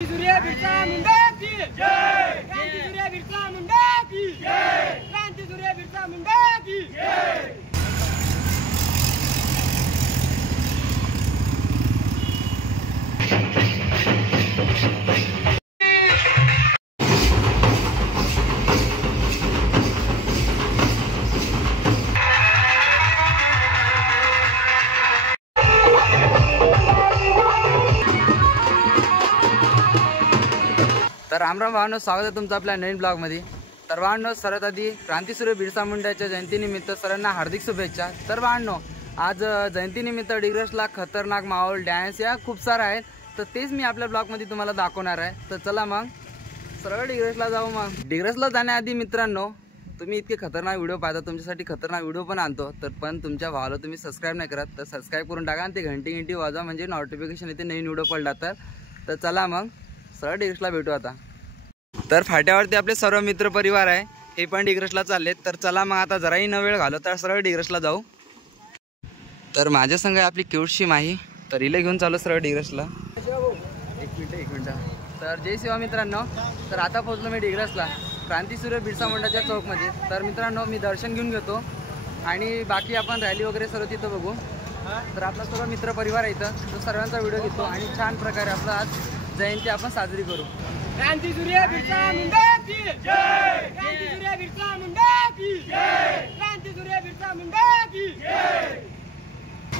सूर्य बिरसा मुंडा की जय। क्रांति सूर्य बिरसा मुंडा की जय। क्रांति सूर्य बिरसा मुंडा की जय। तर रामराम भावांनो, स्वागत आहे तुमचं आपल्या नवीन ब्लॉगमध्ये। तर भावांनो, सर्वात आधी क्रांतीसूर्य बिरसा मुंडाच्या जयंतीनिमित्त सर्वांना हार्दिक शुभेच्छा। तर भावांनो, आज जयंतीनिमित्त डिग्रसला खतरनाक माहोल, डॅन्स या खूप सारा आहे, तर तेच मी आपल्या ब्लॉगमध्ये तुम्हाला दाखवणार आहे। तर चला मग सरळ डिग्रसला जाऊ। मग डिग्रसला जाण्याआधी मित्रांनो, तुम्ही इतके खतरनाक व्हिडिओ पाहता, तुमच्यासाठी खतरनाक व्हिडिओ पण आणतो, तर पण तुमच्या भावाला तुम्ही सबस्क्राईब नाही करत, तर सबस्क्राईब करून टाका आणि ते घंटी वाजवा, म्हणजे नोटिफिकेशन येते नवीन व्हिडिओ पडला तर चला मग सरळ डिग्रसला भेटू आता। तर फाट्यावरती आपले सर्व मित्र परिवार आहे, हे पण डिग्रसला चाललेत, तर चला मग आता जराही न वेळ घालवता तर सरळ डिग्रसला जाऊ। तर माझ्या संग आहे आपली क्यूटशी माही, तर हिला घेऊन चालू सरळ डिग्रसला। एक मिनिट। तर जय शिवा मित्रांनो, तर आता पोहोचलो मी डिग्रसला क्रांतीसूर्य बिरसा मुंडाच्या चौकमध्ये। तर मित्रांनो, मी दर्शन घेऊन घेतो आणि बाकी आपण रॅली वगैरे सर्व तिथं बघू। तर आपला सर्व मित्र परिवार आहे इथं, तो सर्वांचा व्हिडिओ घेतो आणि छान प्रकारे आपला आज जयंती आपण साजरी करू। क्रांति सूर्य बिरसा मुंडा की जय। क्रांति सूर्य बिरसा मुंडा की जय। क्रांति सूर्य बिरसा मुंडा की जय।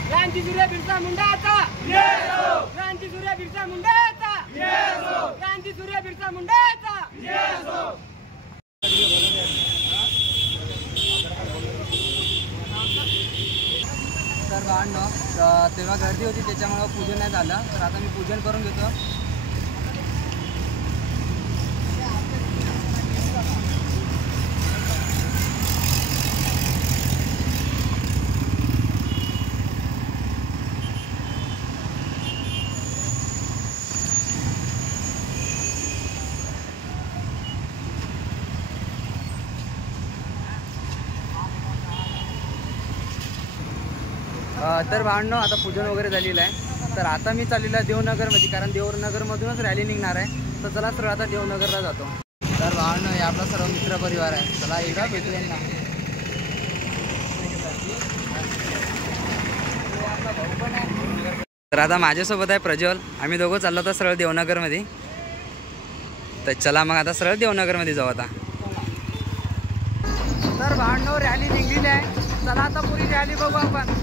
क्रांति सूर्य बिरसा मुंडाचा जय हो। क्रांति सूर्य बिरसा मुंडाचा जय हो। क्रांति सूर्य बिरसा मुंडाचा जय हो। तर भावांनो, तेव्हा गर्दी होती त्याच्यामुळे पूजन नाही झालं, तर आता मी पूजन करून घेतो। तर भावांनो, आता पूजन वगैरे झालेलं आहे, तर आता मी चाललेलो आहे देवनगरमध्ये, कारण देवनगरमधूनच रॅली निघणार आहे, तर चला सरळ आता देवनगरला जातो। तर भावांनो, हे आपला सर्व मित्र परिवार आहे, चला एकदा भेटूया ना। तर आता माझ्यासोबत आहे प्रज्वल, आम्ही दोघं चाललो तर सरळ देवनगरमध्ये, तर चला मग आता सरळ देवनगरमध्ये जाऊ आता। तर भावांनो, रॅली निघलेली आहे, चला आता पुरी रॅली बघू आपण।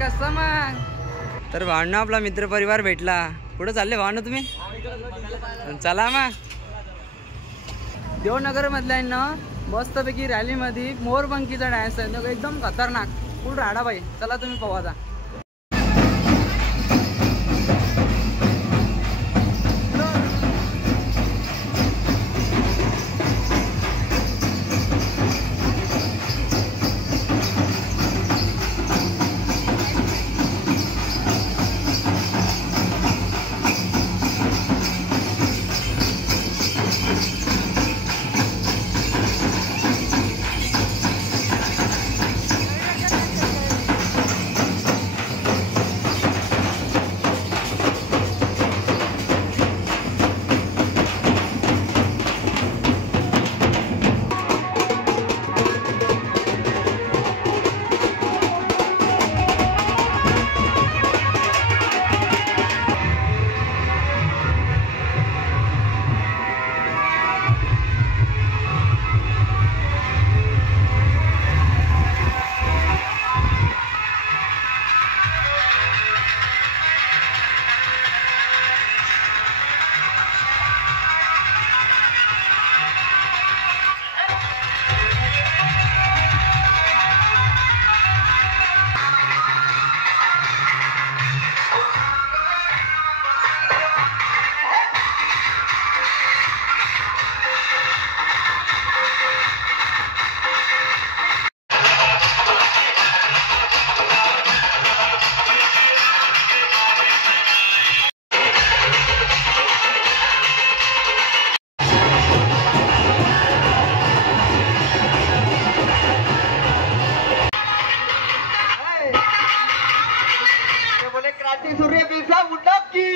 कसं मग? तर भावना आपला मित्र परिवार भेटला. कुठं चालले भावना तुम्ही? चला मग. देवनगर मधल्या मस्तपैकी रॅलीमध्ये मोरपंखीचा डान्स आहे तो एकदम खतरनाक फुल राडा बाई. चला तुम्ही पाहू आता. क्रांतीसूर्य बिरसा मुंडा की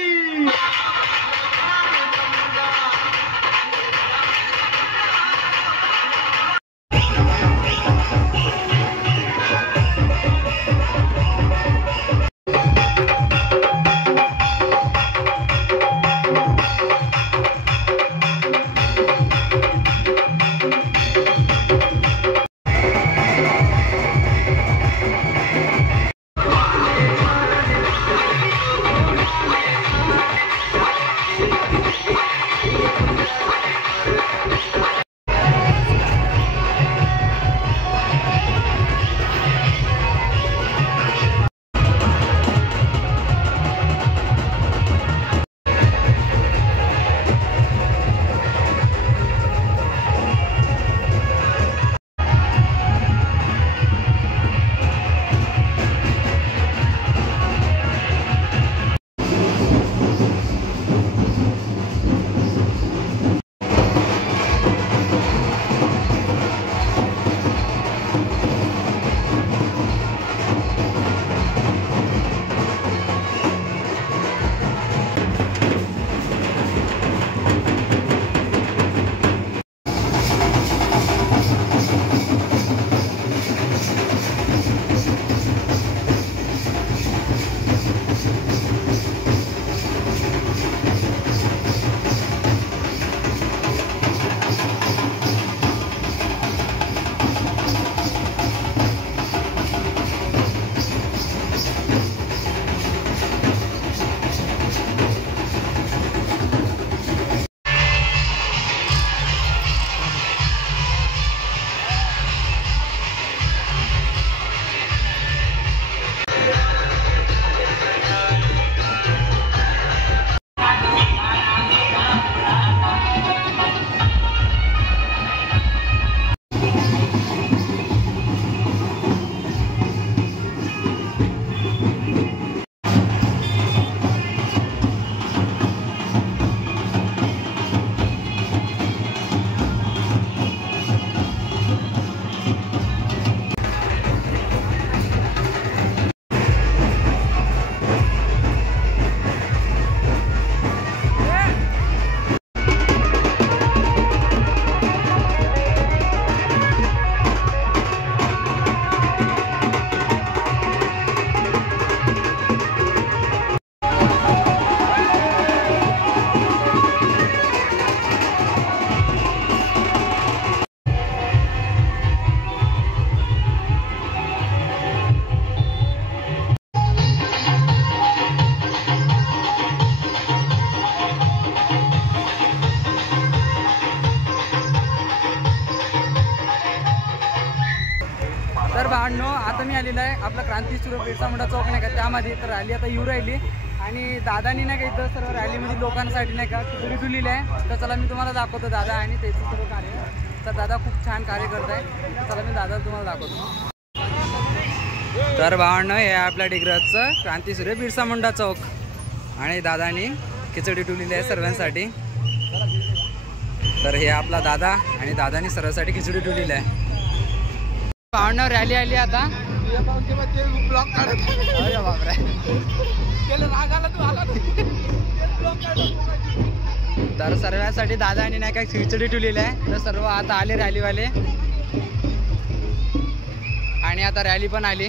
आता मी आलेला आहे आपला क्रांतीसूर्य बिरसा मुंडा चौक नाही का त्यामध्ये. तर रॅली आता येऊ राहिली आणि दादानी नाही का इथं सर्व रॅलीमध्ये लोकांसाठी नाही का खिचडी तुलेली आहे. तर चला मी तुम्हाला दाखवतो दादा आणि त्याचं सर्व कार्य. तर दादा खूप छान कार्य करत आहे. तर चला मी दादा तुम्हाला दाखवतो. तर भावांनो हे आपल्या डिग्रजचं क्रांतीसूर्य बिरसा मुंडा चौक आणि दादानी खिचडी तुलेली आहे सर्वांसाठी. तर हे आपला दादा आणि दादानी सर्वांसाठी खिचडी तुलेली आहे. भावांनो रॅली आली आता. तर सर्वांसाठी दादानी नाही का खिचडी तुलेली आहे. तर सर्व आता आले रॅलीवाले आणि आता रॅली पण आली.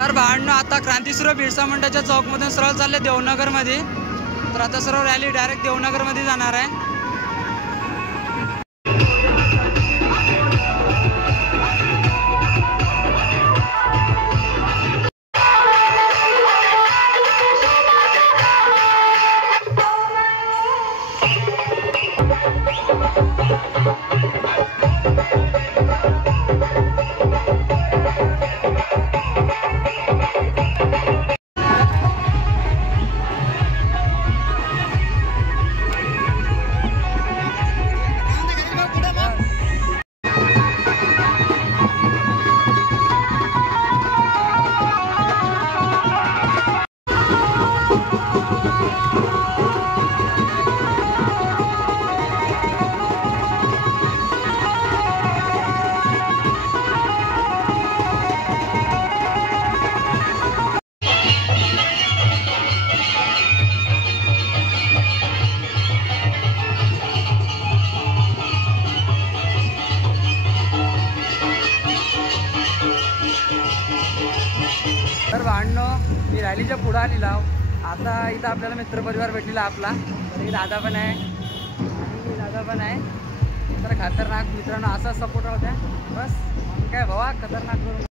तर भावांनो आता क्रांतीसूर्य बिरसा मुंडाच्या चौकमधून सरळ चालले देवनगरमध्ये. तर आता सर्व रॅली डायरेक्ट देवनगरमध्ये जाणार आहे. तर भांडणो मी रॅलीच्या पुढं आलेला. आता इथं आपल्याला मित्रपरिवार भेटलेला आपला. तर दादा पण आहे आणि दादा पण आहे. तर खतरनाक मित्रांनो असाच सपोर्ट राहू द्या बस. काय भावा खतरनाक करून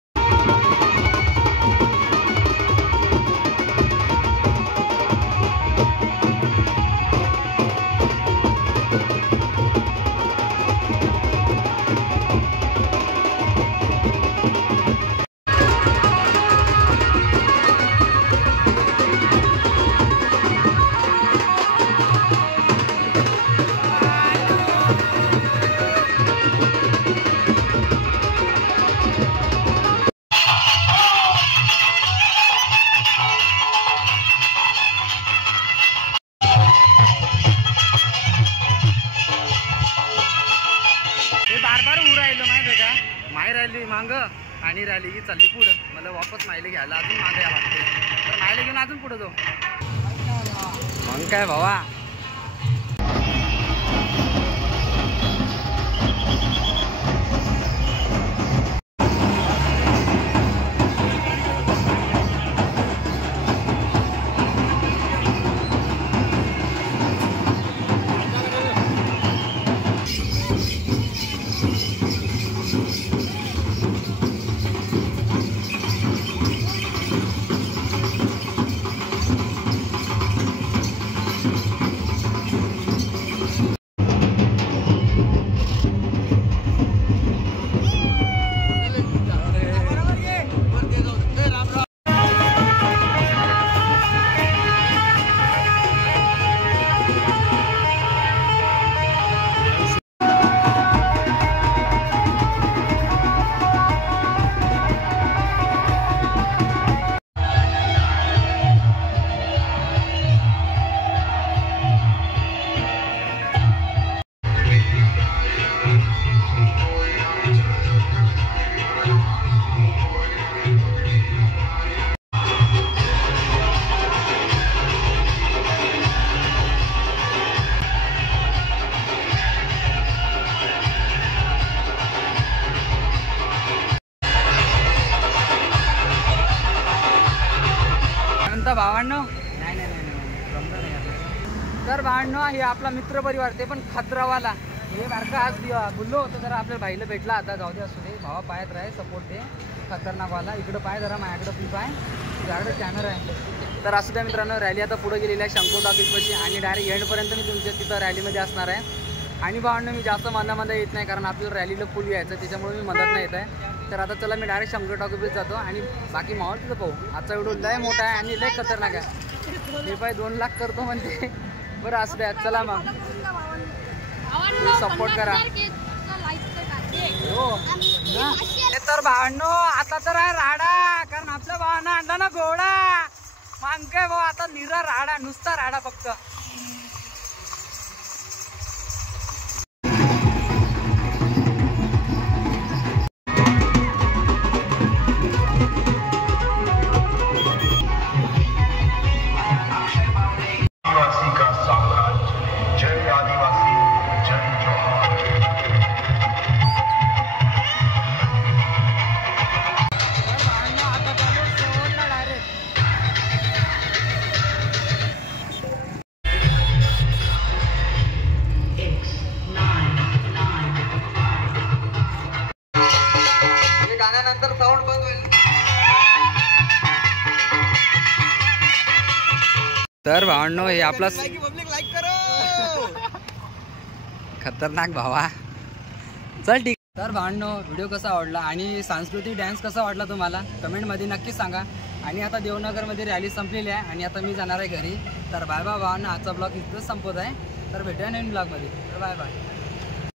रॅली मांग आणि रॅली ही चालली पुढं. मला वापस मायले घ्यायला अजून मागे यावं लागते. तर मायले घेऊन अजून पुढं जाऊ. मग काय भावा भावांनो तर भावांनो हे आपला मित्र परिवार ते पण खतरावाला हे बारका आज बोललो होतं जरा आपल्या भाईला भेटला आता जाऊ दे असू दे भावा पायात राहे सपोर्ट ते खतरनाकवाला इकडं पाय जरा माझ्याकडं फ्लिप आहे तुझ्याकडे कॅमेरा आहे तर असू द्या मित्रांनो रॅली आता पुढे गेलेली आहे शंको टॉकीजपाशी आणि डायरेक्ट एंडपर्यंत मी तुमच्या तिथं रॅलीमध्ये असणार आहे आणि भावांनो मी जास्त मधामध्ये येत नाही कारण आपल्याला रॅलीला फुल यायचं त्याच्यामुळे मी मदत नाही येत आहे तर आता चला मी डायरेक्ट शंकर टॉकीजमध्ये जातो आणि बाकी माहोल तिथं पाहू आजचा व्हिडिओ लय मोठा आहे आणि लय खतरनाक आहे हे पाय 2 लाख करतो म्हणते बरं असू द्या चला मग सपोर्ट करा हो तर भावांनो आता तर आहे राडा कारण आपल्या भावानं आणला ना घोडा मांग भाऊ आता निरा राडा नुसता राडा फक्त गाण्यानंतर साऊंड बंद होईल तर भावांनो हे आपला लाईक करो खतरनाक भावा चल ठीक तर भावांनो व्हिडिओ कसा आवडला आणि सांस्कृतिक डान्स कसा वाटला तुम्हाला कमेंटमध्ये नक्की सांगा आणि आता देवनगरमध्ये रॅली संपलेली आहे आणि आता मी जाणार आहे घरी तर बाय बाय भावांनो आजचा ब्लॉग इथंच संपत आहे तर भेटूया नवीन ब्लॉगमध्ये तर बाय बाय